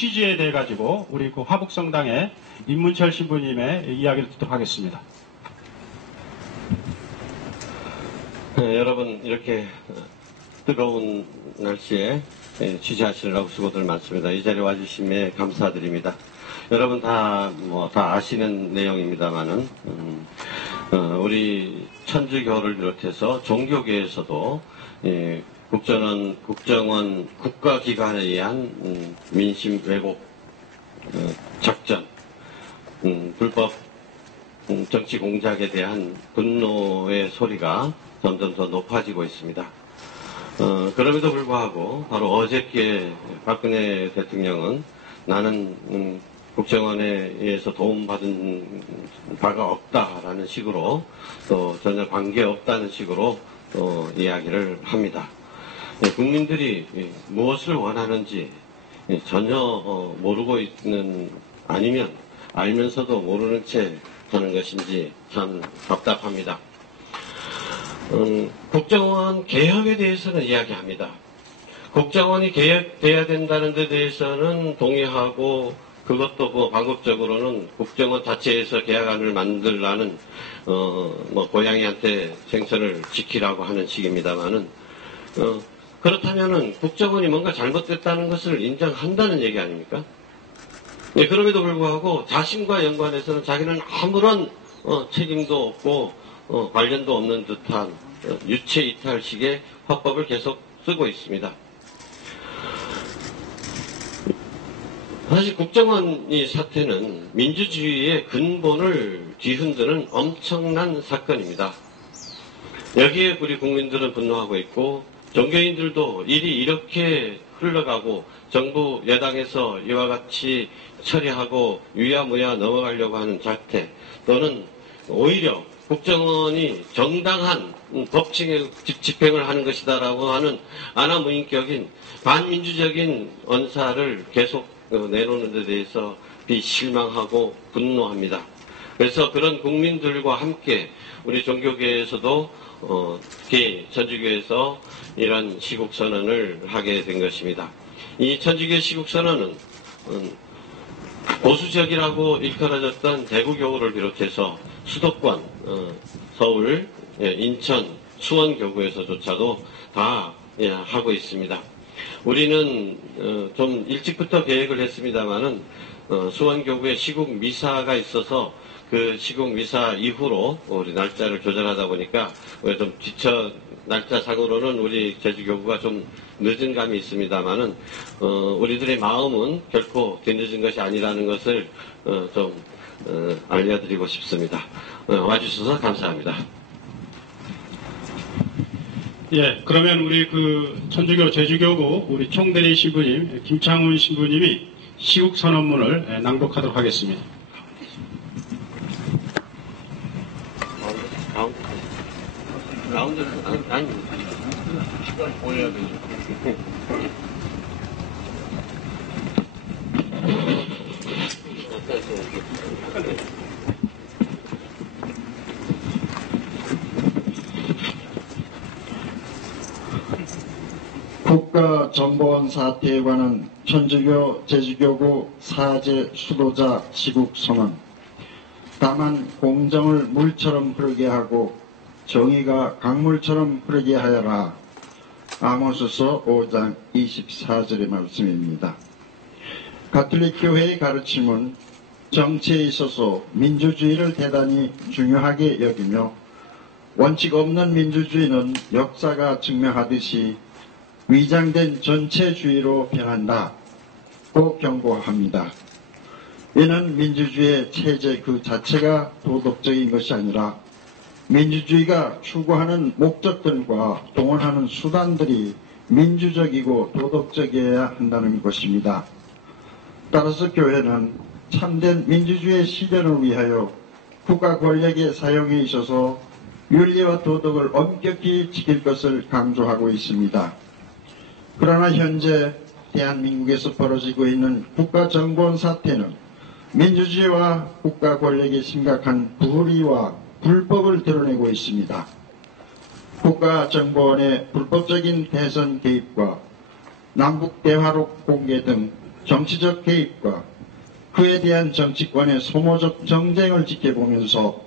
취지에 대해 가지고 우리 그 화북성당의 임문철 신부님의 이야기를 듣도록 하겠습니다. 네, 여러분 이렇게 뜨거운 날씨에 예, 취재하시느라고 수고들 많습니다. 이 자리에 와주심에 감사드립니다. 여러분 다 뭐 다 아시는 내용입니다만은 음, 어, 우리 천주교를 비롯해서 종교계에서도 예, 국정원 국정원 국가기관에 의한 음, 민심 왜곡 어, 작전 음, 불법 음, 정치 공작에 대한 분노의 소리가 점점 더 높아지고 있습니다. 어, 그럼에도 불구하고 바로 어저께 박근혜 대통령은 나는 음, 국정원에 의해서 도움받은 바가 없다라는 식으로 또 전혀 관계 없다는 식으로 또 이야기를 합니다. 예, 국민들이 예, 무엇을 원하는지 예, 전혀 어, 모르고 있는 아니면 알면서도 모르는 채 하는 것인지 참 답답합니다. 음, 국정원 개혁에 대해서는 이야기합니다. 국정원이 개혁돼야 된다는 데 대해서는 동의하고 그것도 뭐 방법적으로는 국정원 자체에서 계약안을 만들라는 어 뭐 고양이한테 생선을 지키라고 하는 식입니다만은 어 그렇다면은 국정원이 뭔가 잘못됐다는 것을 인정한다는 얘기 아닙니까? 네, 그럼에도 불구하고 자신과 연관해서는 자기는 아무런 어, 책임도 없고 어, 관련도 없는 듯한 어, 유체 이탈식의 화법을 계속 쓰고 있습니다. 사실 국정원 이 사태는 민주주의의 근본을 뒤흔드는 엄청난 사건입니다. 여기에 우리 국민들은 분노하고 있고 종교인들도 일이 이렇게 흘러가고 정부 여당에서 이와 같이 처리하고 유야무야 넘어가려고 하는 자태 또는 오히려 국정원이 정당한 법칙의 집행을 하는 것이다라고 하는 아나무인격인 반민주적인 언사를 계속 내놓는 데 대해서 비실망하고 분노합니다. 그래서 그런 국민들과 함께 우리 종교계에서도 어, 특히 천주교에서 이런 시국 선언을 하게 된 것입니다. 이 천주교 시국 선언은 음, 보수적이라고 일컬어졌던 대구 교구를 비롯해서 수도권, 어, 서울, 예, 인천, 수원 교구에서조차도 다 예, 하고 있습니다. 우리는 어, 좀 일찍부터 계획을 했습니다마는 어, 수원교구에 시국 미사가 있어서 그 시국 미사 이후로 우리 날짜를 조절하다 보니까 좀 뒤쳐 날짜상으로는 우리 제주교구가 좀 늦은 감이 있습니다만은 어, 우리들의 마음은 결코 뒤늦은 것이 아니라는 것을 어, 좀 어, 알려드리고 싶습니다. 어, 와주셔서 감사합니다. 예, 그러면 우리 그 천주교 제주교구 우리 총대리 신부님 김창훈 신부님이 시국 선언문을 예, 낭독하도록 하겠습니다. 가운데, 가운데, 아니, 아니. 올려야 되죠. 국가정보원 사태에 관한 천주교 제주교구 사제 수도자 시국 선언. 다만 공정을 물처럼 흐르게 하고 정의가 강물처럼 흐르게 하여라. 아모스서 5장 24절의 말씀입니다. 가톨릭 교회의 가르침은 정치에 있어서 민주주의를 대단히 중요하게 여기며 원칙 없는 민주주의는 역사가 증명하듯이 위장된 전체주의로 변한다. 고 경고합니다. 이는 민주주의의 체제 그 자체가 도덕적인 것이 아니라 민주주의가 추구하는 목적들과 동원하는 수단들이 민주적이고 도덕적이어야 한다는 것입니다. 따라서 교회는 참된 민주주의 실현을 위하여 국가 권력의 사용에 있어서 윤리와 도덕을 엄격히 지킬 것을 강조하고 있습니다. 그러나 현재 대한민국에서 벌어지고 있는 국가 정권 사태는 민주주의와 국가 권력의 심각한 불의와 불법을 드러내고 있습니다. 국가 정보원의 불법적인 대선 개입과 남북 대화록 공개 등 정치적 개입과 그에 대한 정치권의 소모적 정쟁을 지켜보면서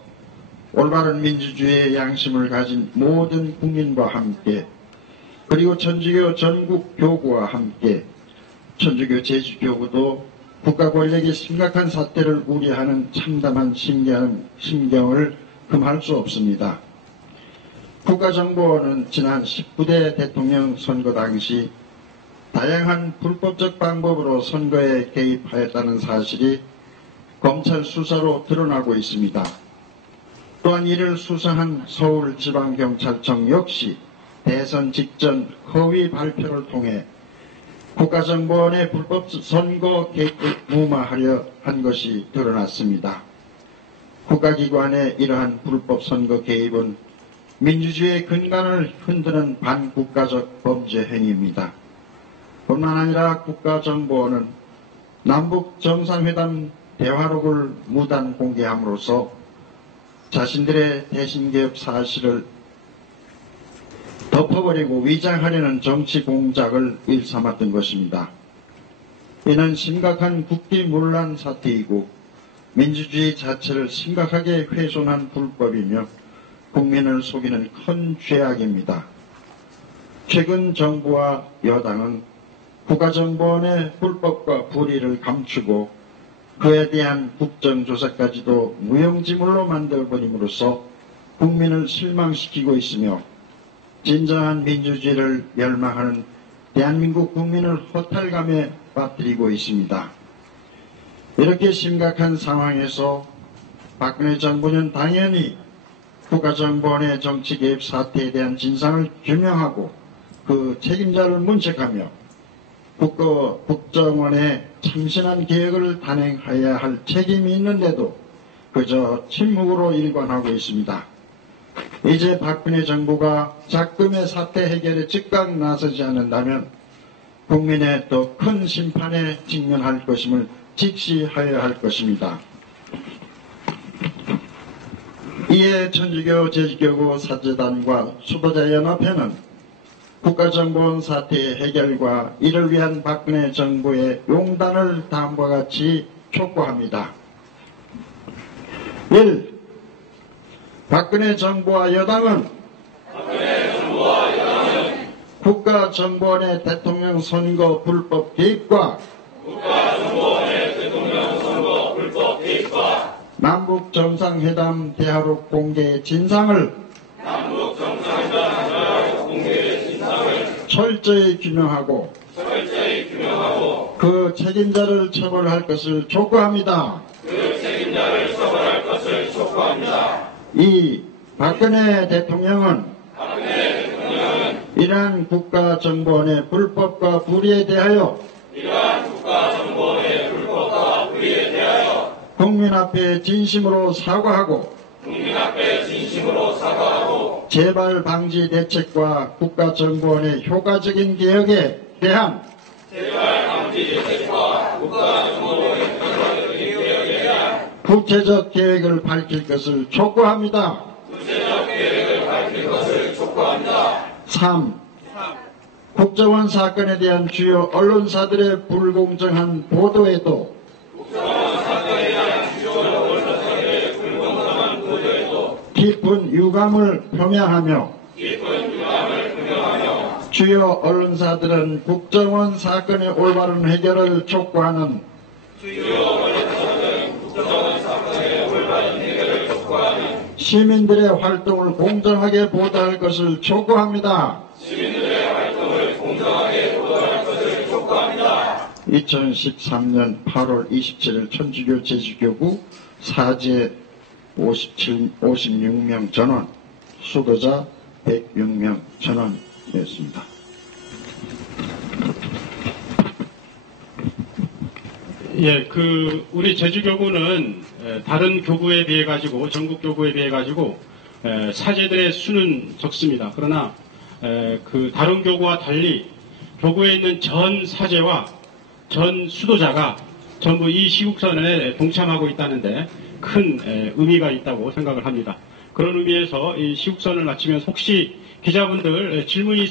올바른 민주주의의 양심을 가진 모든 국민과 함께 그리고 천주교 전국 교구와 함께 천주교 제주교구도 국가 권력의 심각한 사태를 우려하는 참담한 심경, 심경을 금할 수 없습니다. 국가정보원은 지난 19대 대통령 선거 당시 다양한 불법적 방법으로 선거에 개입하였다는 사실이 검찰 수사로 드러나고 있습니다. 또한 이를 수사한 서울지방경찰청 역시 대선 직전 허위 발표를 통해 국가정보원의 불법 선거 개입을 무마하려 한 것이 드러났습니다. 국가기관의 이러한 불법 선거 개입은 민주주의의 근간을 흔드는 반국가적 범죄 행위입니다. 뿐만 아니라 국가정보원은 남북 정상회담 대화록을 무단 공개함으로써 자신들의 대신개혁 사실을 덮어버리고 위장하려는 정치 공작을 일삼았던 것입니다. 이는 심각한 국기문란 사태이고 민주주의 자체를 심각하게 훼손한 불법이며 국민을 속이는 큰 죄악입니다. 최근 정부와 여당은 국가정보원의 불법과 불의를 감추고 그에 대한 국정조사까지도 무용지물로 만들어버림으로써 국민을 실망시키고 있으며 진정한 민주주의를 멸망하는 대한민국 국민을 허탈감에 빠뜨리고 있습니다. 이렇게 심각한 상황에서 박근혜 정부는 당연히 국가정보원의 정치 개입 사태에 대한 진상을 규명하고 그 책임자를 문책하며 국가, 국정원의 참신한 계획을 단행해야 할 책임이 있는데도 그저 침묵으로 일관하고 있습니다. 이제 박근혜 정부가 작금의 사태 해결에 즉각 나서지 않는다면 국민의 더큰 심판에 직면할 것임을 직시하여야 할 것입니다. 이에 천주교 제주교구 사제단과 수도자연합회는 국가정보원 사태의 해결과 이를 위한 박근혜 정부의 용단을 다음과 같이 촉구합니다. 1. 박근혜 정부와 여당은 국가정보원의 대통령 선거 불법 개입과 남북 정상회담 대화록 공개의 진상을 철저히 규명하고 그 책임자를 처벌할 것을 촉구합니다. 이 박근혜 대통령은 이러한 국가 정보원의 불법과 불의에 대하여 국민 앞에 진심으로 사과하고 재발 방지 대책과 국가 정보원의 효과적인 개혁에 대한 구체적 계획을 밝힐 것을 촉구합니다. 3. 국정원 사건에 대한 주요 언론사들의 불공정한 보도에도 깊은 유감을 표명하며 주요 언론사들은 국정원 사건의 올바른 해결을 촉구하는 시민들의 활동을 공정하게 보도할 것을 촉구합니다. 2013년 8월 27일 천주교 제주교구 사제 57, 56명 전원, 수도자 106명 전원이었습니다. 예, 그 우리 제주 교구는 에, 다른 교구에 비해 가지고 전국 교구에 비해 가지고 에, 사제들의 수는 적습니다. 그러나 에, 그 다른 교구와 달리 교구에 있는 전 사제와 전 수도자가 전부 이 시국선에 동참하고 있다는데 큰 에, 의미가 있다고 생각을 합니다. 그런 의미에서 이 시국선을 마치면 혹시 기자분들 에, 질문이 있